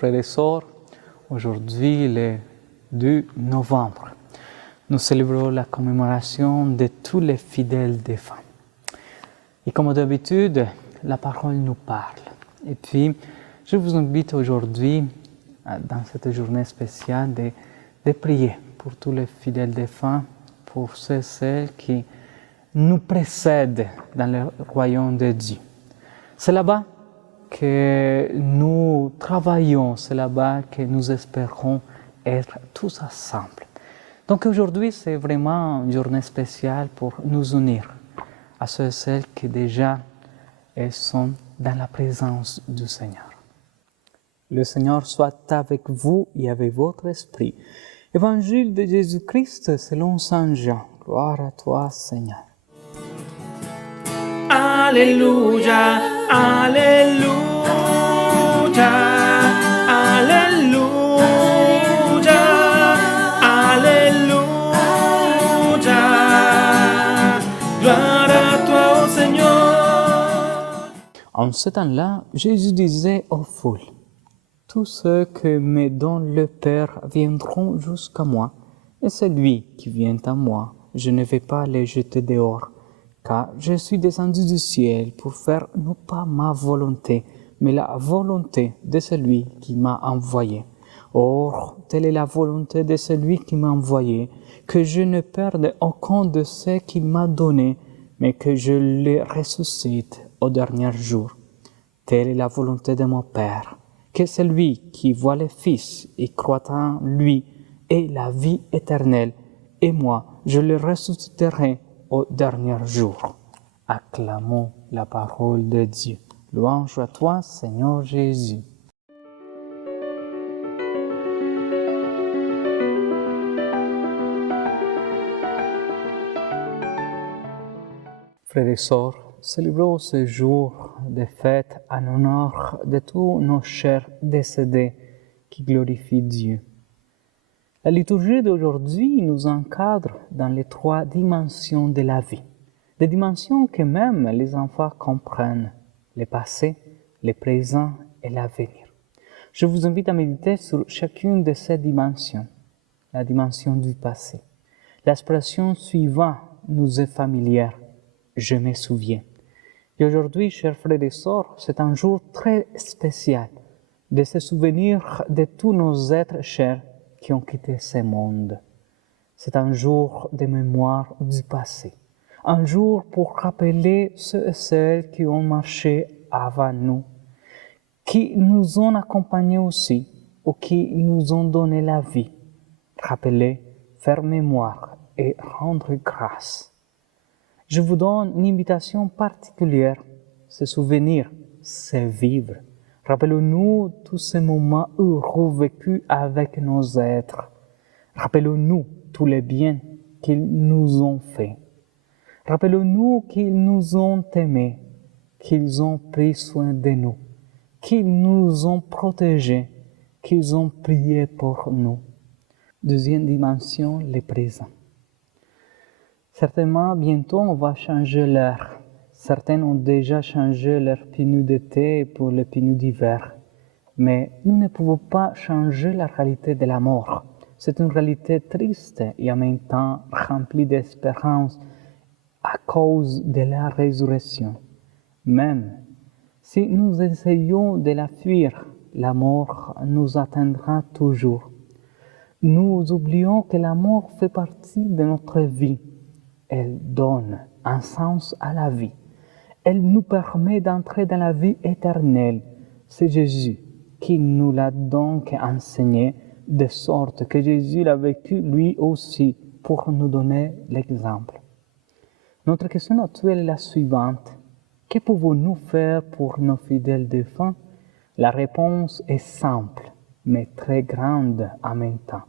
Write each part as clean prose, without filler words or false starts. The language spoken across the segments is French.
frères et sœurs. Aujourd'hui, le 2 novembre, nous célébrons la commémoration de tous les fidèles défunts. Et comme d'habitude, la parole nous parle. Et puis, je vous invite aujourd'hui, dans cette journée spéciale, de prier pour tous les fidèles défunts, pour ceux et celles qui nous précèdent dans le royaume de Dieu. C'est là-bas que nous travaillons, c'est là-bas que nous espérons être tous ensemble. Donc aujourd'hui, c'est vraiment une journée spéciale pour nous unir à ceux et celles qui déjà sont dans la présence du Seigneur. Le Seigneur soit avec vous et avec votre esprit. Évangile de Jésus-Christ selon Saint Jean. Gloire à toi, Seigneur. Alléluia, Alléluia, Alléluia, Alléluia. Gloire à toi, ô Seigneur. En ce temps-là, Jésus disait aux foules, « Tous ceux que me donne le Père viendront jusqu'à moi, et celui qui vient à moi, je ne vais pas les jeter dehors. Car je suis descendu du ciel pour faire non pas ma volonté, mais la volonté de celui qui m'a envoyé. Or, telle est la volonté de celui qui m'a envoyé, que je ne perde aucun de ce qu'il m'a donné, mais que je le ressuscite au dernier jour. Telle est la volonté de mon Père, que celui qui voit le Fils et croit en lui ait la vie éternelle, et moi, je le ressusciterai au dernier jour. » Acclamons la parole de Dieu. Louange à toi, Seigneur Jésus. Frères et sœurs, célébrons ce jour de fête en honneur de tous nos chers décédés qui glorifient Dieu. La liturgie d'aujourd'hui nous encadre dans les 3 dimensions de la vie, des dimensions que même les enfants comprennent, le passé, le présent et l'avenir. Je vous invite à méditer sur chacune de ces dimensions, la dimension du passé. L'expression suivante nous est familière, « je me souviens ». Et aujourd'hui, chers frères et sœurs, c'est un jour très spécial de se souvenir de tous nos êtres chers qui ont quitté ce monde. C'est un jour de mémoire du passé, un jour pour rappeler ceux et celles qui ont marché avant nous, qui nous ont accompagnés aussi ou qui nous ont donné la vie. Rappeler, faire mémoire et rendre grâce. Je vous donne une invitation particulière, se souvenir, c'est vivre. Rappelons-nous tous ces moments heureux vécus avec nos êtres. Rappelons-nous tous les biens qu'ils nous ont faits. Rappelons-nous qu'ils nous ont aimés, qu'ils ont pris soin de nous, qu'ils nous ont protégés, qu'ils ont prié pour nous. Deuxième dimension, le présent. Certainement, bientôt, on va changer l'heure. Certains ont déjà changé leur pinot d'été pour le pinot d'hiver. Mais nous ne pouvons pas changer la réalité de la mort. C'est une réalité triste et en même temps remplie d'espérance à cause de la résurrection. Même si nous essayons de la fuir, la mort nous atteindra toujours. Nous oublions que la mort fait partie de notre vie. Elle donne un sens à la vie. Elle nous permet d'entrer dans la vie éternelle. C'est Jésus qui nous l'a donc enseigné, de sorte que Jésus l'a vécu lui aussi pour nous donner l'exemple. Notre question actuelle est la suivante. Que pouvons-nous faire pour nos fidèles défunts? La réponse est simple, mais très grande en même temps.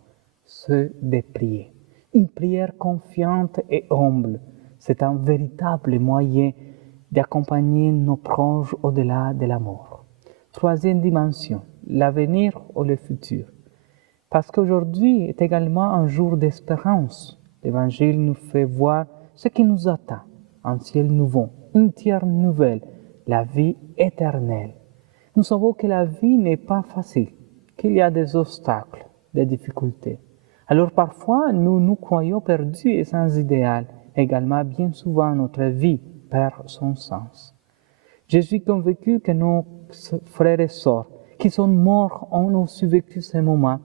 C'est de prier. Une prière confiante et humble, c'est un véritable moyen d'accompagner nos proches au-delà de la mort. Troisième dimension, l'avenir ou le futur. Parce qu'aujourd'hui est également un jour d'espérance. L'Évangile nous fait voir ce qui nous attend, un ciel nouveau, une terre nouvelle, la vie éternelle. Nous savons que la vie n'est pas facile. qu'il y a des obstacles, des difficultés. Alors parfois, nous nous croyons perdus et sans idéal. Également, bien souvent, notre vie perd son sens. Je suis convaincu que nos frères et sœurs qui sont morts ont aussi vécu ces moments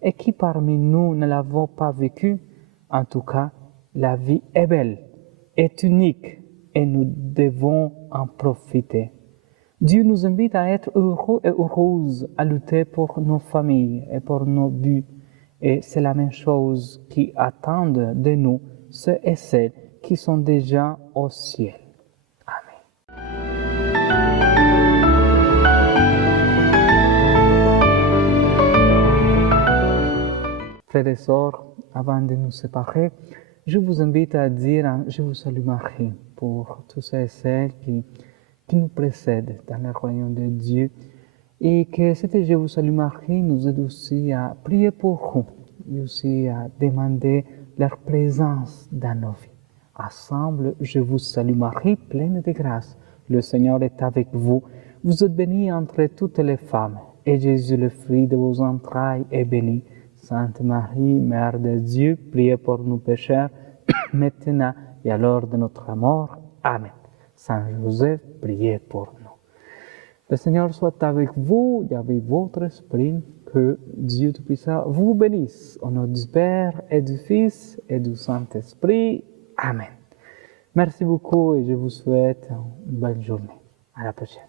et qui parmi nous ne l'avons pas vécu, en tout cas, la vie est belle, est unique et nous devons en profiter. Dieu nous invite à être heureux et heureuses, à lutter pour nos familles et pour nos buts. Et c'est la même chose qui attendent de nous ceux et celles qui sont déjà au ciel. Frères et sœurs, avant de nous séparer, je vous invite à dire Je vous salue Marie pour tous ceux et celles qui nous précèdent dans le royaume de Dieu et que cet Je vous salue Marie nous aide aussi à prier pour eux et aussi à demander leur présence dans nos vies. Ensemble, Je vous salue Marie, pleine de grâce, le Seigneur est avec vous. Vous êtes bénie entre toutes les femmes et Jésus, le fruit de vos entrailles, est béni. Sainte Marie, Mère de Dieu, priez pour nous pécheurs, maintenant et à l'heure de notre mort. Amen. Saint Joseph, priez pour nous. Le Seigneur soit avec vous et avec votre esprit. Que Dieu Tout-Puissant vous bénisse. Au nom du Père et du Fils et du Saint-Esprit. Amen. Merci beaucoup et je vous souhaite une bonne journée. À la prochaine.